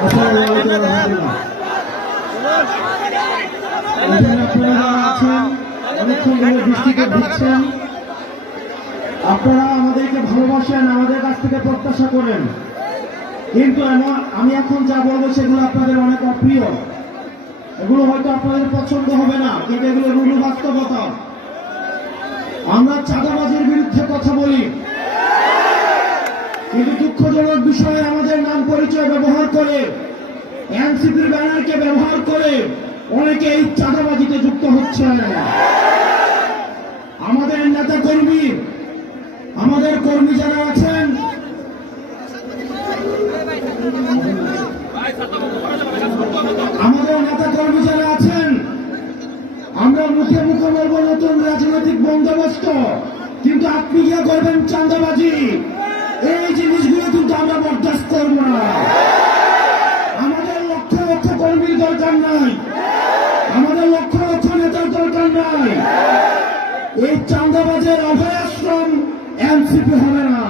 আপনারা আমাদেরকে ভালোবাসেন, আমাদের কাছ থেকে প্রত্যাশা করেন। কিন্তু আমি এখন যা বলব সেগুলো আপনাদের অনেক অপ্রিয়। এগুলো হয়তো আপনাদের পছন্দ হবে না, কিন্তু এগুলো রুলু বাস্তবতা। আমরা চাঁদাবাজির বিরুদ্ধে কথা বলি। কিন্তু দুঃখজনক বিষয়ে আমাদের করে, এনসিপির ব্যানারকে ব্যবহার করে অনেকে এই চাঁদাবাজিতে যুক্ত হচ্ছে আমাদের নেতা কর্মী আমাদের কর্মী যারা আছেন, আমাদের নেতা কর্মী যারা আছেন, আমরা মুখে মুখে বলব নতুন রাজনৈতিক বন্দোবস্ত, কিন্তু আপনি গিয়ে করবেন চাঁদাবাজি। এই জিনিসগুলো কিন্তু আমরা বরদাস্ত করব না আমাদের লক্ষ লক্ষ কর্মীর দরকার নাই আমাদের লক্ষ লক্ষ নেতার দরকার নাই এই চাঁদাবাজের অভয়াশ্রম এনসিপি হবে না।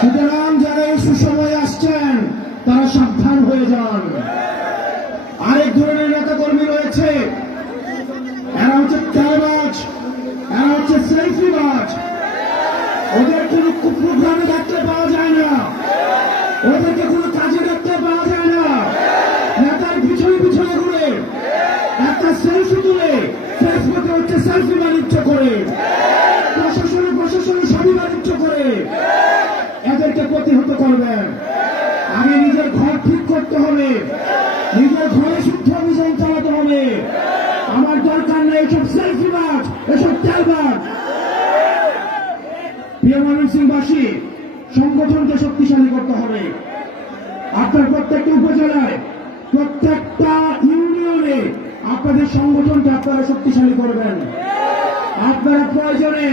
সুতরাং যারা এই সুসময়ে আসছেন, তারা সাবধান হয়ে যান। আরেক ধরনের নেতা কর্মী রয়েছে। এরা হচ্ছে তেলবাজ এরা হচ্ছে সেলফিবাজ। ওদের কোনো প্রোগ্রামে দেখতে পাওয়া যায় না। ওদেরকে কোনো কাজে দেখতে পাওয়া যায় না। নেতার পিছনে পিছনে ঘুরে একটা সেলফি প্রতিহত করবেন। আগে নিজের ঘর ঠিক করতে হবে। নিজের ঘরে শুদ্ধ অভিযান চালাতে হবে। আমার দরকার নেই এসব সেলফি বাজ এসব তেলবাজ প্রিয় ময়মনসিংহবাসী, সংগঠনকে শক্তিশালী করতে হবে। আপনার প্রত্যেকটা উপজেলায়, প্রত্যেকটা ইউনিয়নে আপনাদের সংগঠনকে আপনারা শক্তিশালী করবেন। আপনারা প্রয়োজনে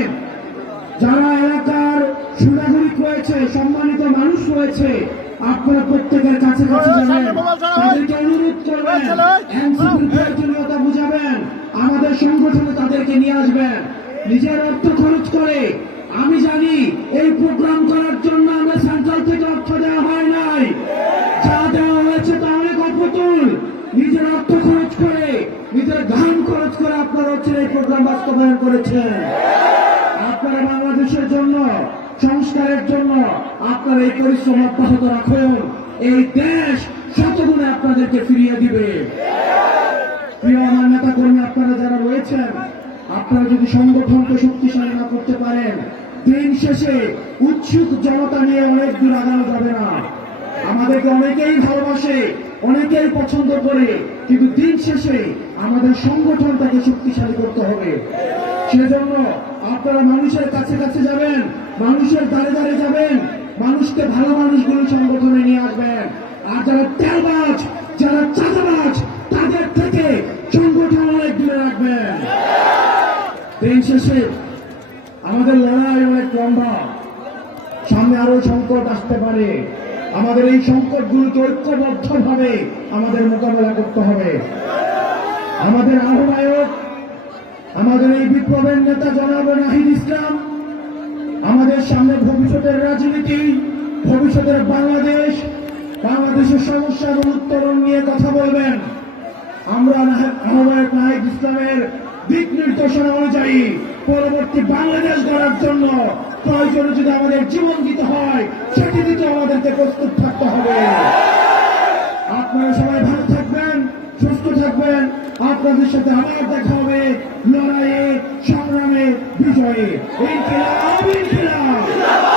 যারা এলাকার মানুষ রয়েছে আপনারা প্রত্যেকের কাছে কাছে যাবেন। তাদেরকে অনুরোধ করবেন। এনসিপির প্রয়োজনীয়তা বুঝাবেন। আমাদের সংগঠনে তাদেরকে নিয়ে আসবেন নিজের অর্থ খরচ করে। আমি জানি এই প্রোগ্রাম করার জন্য আমরা সেন্ট্রাল থেকে অর্থ দেওয়া হয় নাই। যা দেওয়া হয়েছে তা অনেক অপ্রতুল। নিজের অর্থ খরচ করে নিজের ঘাম খরচ করে আপনারা হচ্ছে এই প্রোগ্রাম বাস্তবায়ন করেছেন। আপনারা বাংলাদেশের জন্য সংস্কারের জন্য আপনারা এই পরিশ্রম অব্যাহত রাখুন। এই দেশ শতগুণে আপনাদেরকে ফিরিয়ে দিবে। প্রিয় আমার নেতা কর্মী আপনারা যারা রয়েছেন, আপনারা যদি সংগঠনকে শক্তিশালী না করতে পারেন, দিন শেষে উৎসুক জনতা নিয়ে অনেক দূর আগানো যাবে না। আমাদেরকে অনেকেই ভালোবাসে, অনেকেই পছন্দ করে, কিন্তু দিন শেষে আমাদের সংগঠনটাকে শক্তিশালী করতে হবে। সেজন্য আপনারা মানুষের কাছে কাছে যাবেন, মানুষের দ্বারে দ্বারে যাবেন, মানুষকে ভালো মানুষগুলো সংগঠনে নিয়ে আসবেন। আর যারা তেলবাজ, যারা চাঁদাবাজ, তাদের থেকে সংগঠন অনেক দূরে রাখবেন। দিন শেষে আমাদের লড়াই অনেক লম্বা। সামনে আরও সংকট আসতে পারে। আমাদের এই সংকটগুলোকে ঐক্যবদ্ধ ভাবে আমাদের মোকাবেলা করতে হবে। আমাদের আহ্বায়ক আমাদের এই বিপ্লবের নেতা জনাব নাহিদ ইসলাম, আমাদের সামনে ভবিষ্যতের রাজনীতি, ভবিষ্যতের বাংলাদেশ, বাংলাদেশের সমস্যা এবং উত্তরণ নিয়ে কথা বলবেন। আমরা আহ্বায়ক নাহিদ ইসলামের দিক নির্দেশনা অনুযায়ী পরবর্তী বাংলাদেশ গড়ার জন্য প্রয়োজনে যদি আমাদের জীবন দিতে হয়, সেটি দিতে আমাদেরকে প্রস্তুত থাকতে হবে। আপনারা সবাই ভালো থাকবেন, সুস্থ থাকবেন। আপনাদের সাথে আবার দেখা বিজয়ে। ইনকিলাব ইনকিলাব